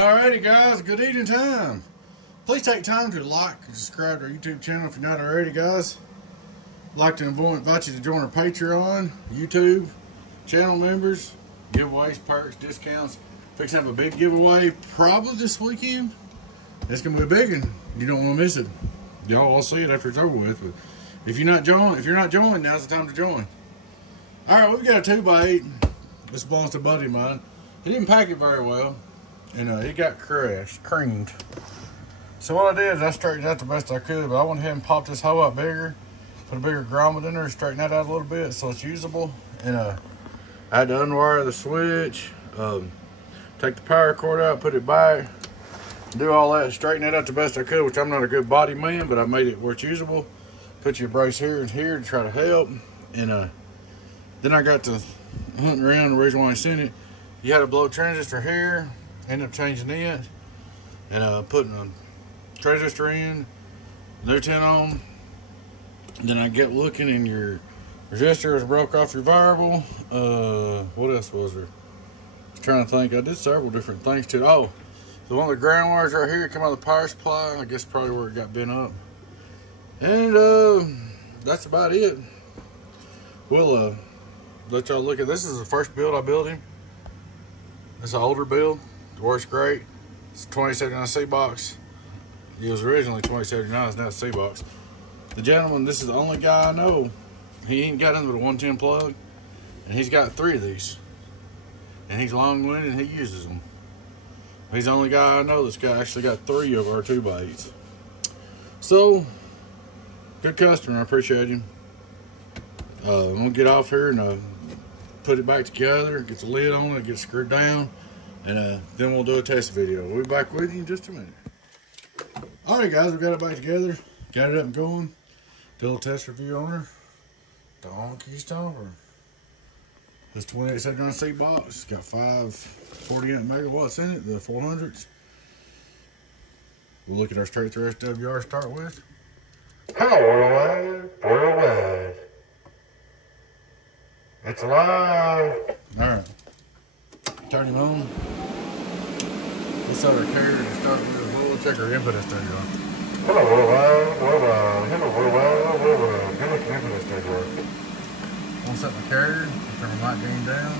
Alrighty guys, good eating time. Please take time to like and subscribe to our YouTube channel if you're not already, guys. I'd like to invite you to join our Patreon, YouTube, channel members, giveaways, perks, discounts. Fixing to have a big giveaway probably this weekend. It's gonna be a big one. You don't want to miss it. Y'all will see it after it's over with. But if you're not joined, now's the time to join. Alright, we've got a 2x8. This belongs to a buddy of mine. He didn't pack it very well, and it got creamed. So what I did is I straightened it out the best I could, but I went ahead and popped this hole out bigger, put a bigger grommet in there, straighten that out a little bit so it's usable. And I had to unwire the switch, take the power cord out, put it back, do all that, straighten it out the best I could, which I'm not a good body man, but I made it where it's usable. Put your brace here and here to try to help. And then I got to hunting around. The reason why I sent it, you had to blow transistor here, ended up changing it, and putting a transistor in, new 10 ohm. Then I get looking and your resistor was broke off your variable. What else was there? I was trying to think. I did several different things to it. Oh, so one of the ground wires right here come out of the power supply. I guess probably where it got bent up. And that's about it. We'll let y'all look at this. Is the first build I built him. It's an older build. It works great. It's a 2079 C-Box. It was originally 2079, it's now a C-Box. The gentleman, this is the only guy I know, he ain't got nothing but a 110 plug, and he's got 3 of these. And he's long-winded and he uses them. He's the only guy I know that's actually got 3 of our 2x8s. So, good customer, I appreciate him. I'm gonna get off here and put it back together, get the lid on it, get it screwed down, and then we'll do a test video. We'll be back with you in just a minute. Alright guys, we got it back together, got it up and going. Do a little test review on her. Donkey Stomper. This 2879 C-Box, it's got 5 48 megawatts in it, the 400s. We'll look at our straight through SWR to start with. Hello worldwide, worldwide. It's alive. Alright. Turn him on. Let's start our carrier to start with. We'll check our input SWR. Hello worldwide, worldwide. Hello worldwide, worldwide. Hello input SWR. We'll set the carrier. Turn the light gain down.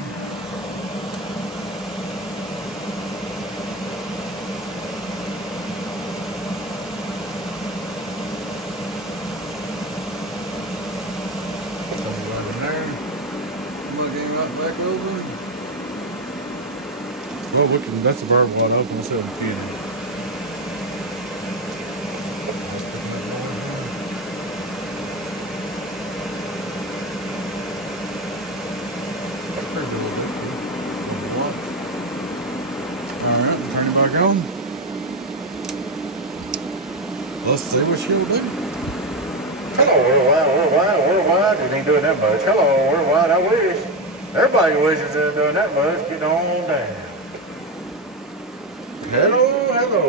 Back over. Oh, look, that's the bird wide open. Let's see if we can. Alright, we'll turn it back on. Let's see what she'll do. Hello, worldwide, worldwide, worldwide. It ain't doing that much. Hello, worldwide, I wish. Everybody wishes they're doing that much. Get on down. Hello, hello,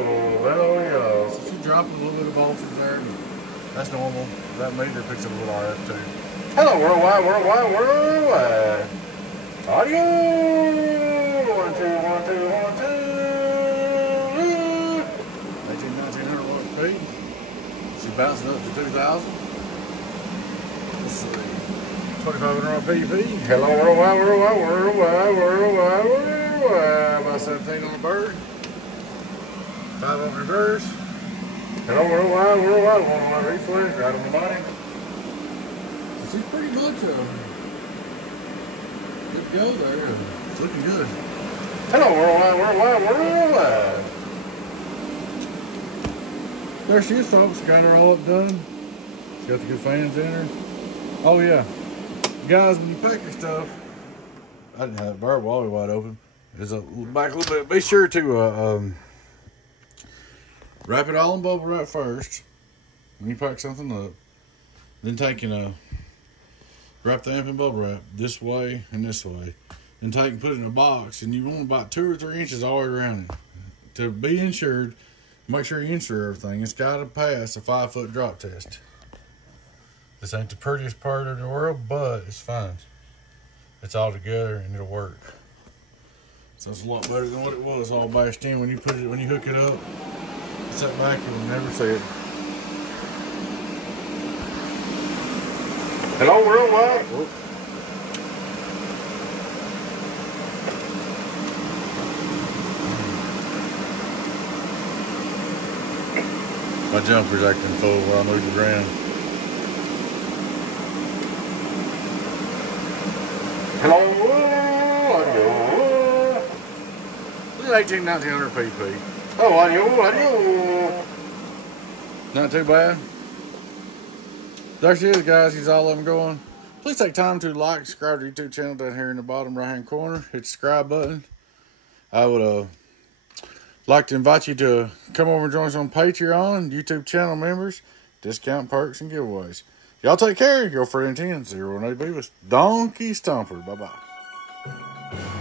hello, y'all. So she dropped a little bit of voltage there. That's normal. That meter picks up a little RF too. Hello, worldwide, worldwide, worldwide. Audio. 1, 2, 1, 2, 1, 2. 1900 watt speed. She's bouncing up to 2000. Let's see. 2500 RPV. Hello, worldwide, worldwide, worldwide, worldwide, worldwide. About 17 on the bird. 5 on reverse. Hello, worldwide, worldwide, worldwide reflex. Right on the body. She's pretty much good go there. It's looking good. Hello, worldwide, worldwide, worldwide. There she is, folks. Got her all up done. She's got the good fans in her. Oh yeah. Guys, when you pack your stuff, I didn't have the bird all the way wide open. There's back a little bit. Be sure to wrap it all in bubble wrap first. When you pack something up, then take and wrap the amp in bubble wrap this way and this way. Then take and put it in a box, and you want about 2 or 3 inches all the way around it. To be insured, make sure you insure everything. It's got to pass a 5-foot drop test. This ain't the prettiest part of the world, but it's fine. It's all together and it'll work. So it's a lot better than what it was all bashed in when you hook it up. Sit back and never see it. Hello, worldwide. Whoop. My jumper's acting full where I moved it around. Hello. Look at 1900 pp. Oh, hello. Not too bad. There she is, guys. She's all of them going. Please take time to like, subscribe to our YouTube channel down here in the bottom right hand corner. Hit the subscribe button. I would like to invite you to come over and join us on Patreon, YouTube channel members, discount perks, and giveaways. Y'all take care. Your friend 10, 018 with Donkey Stomper. Bye-bye.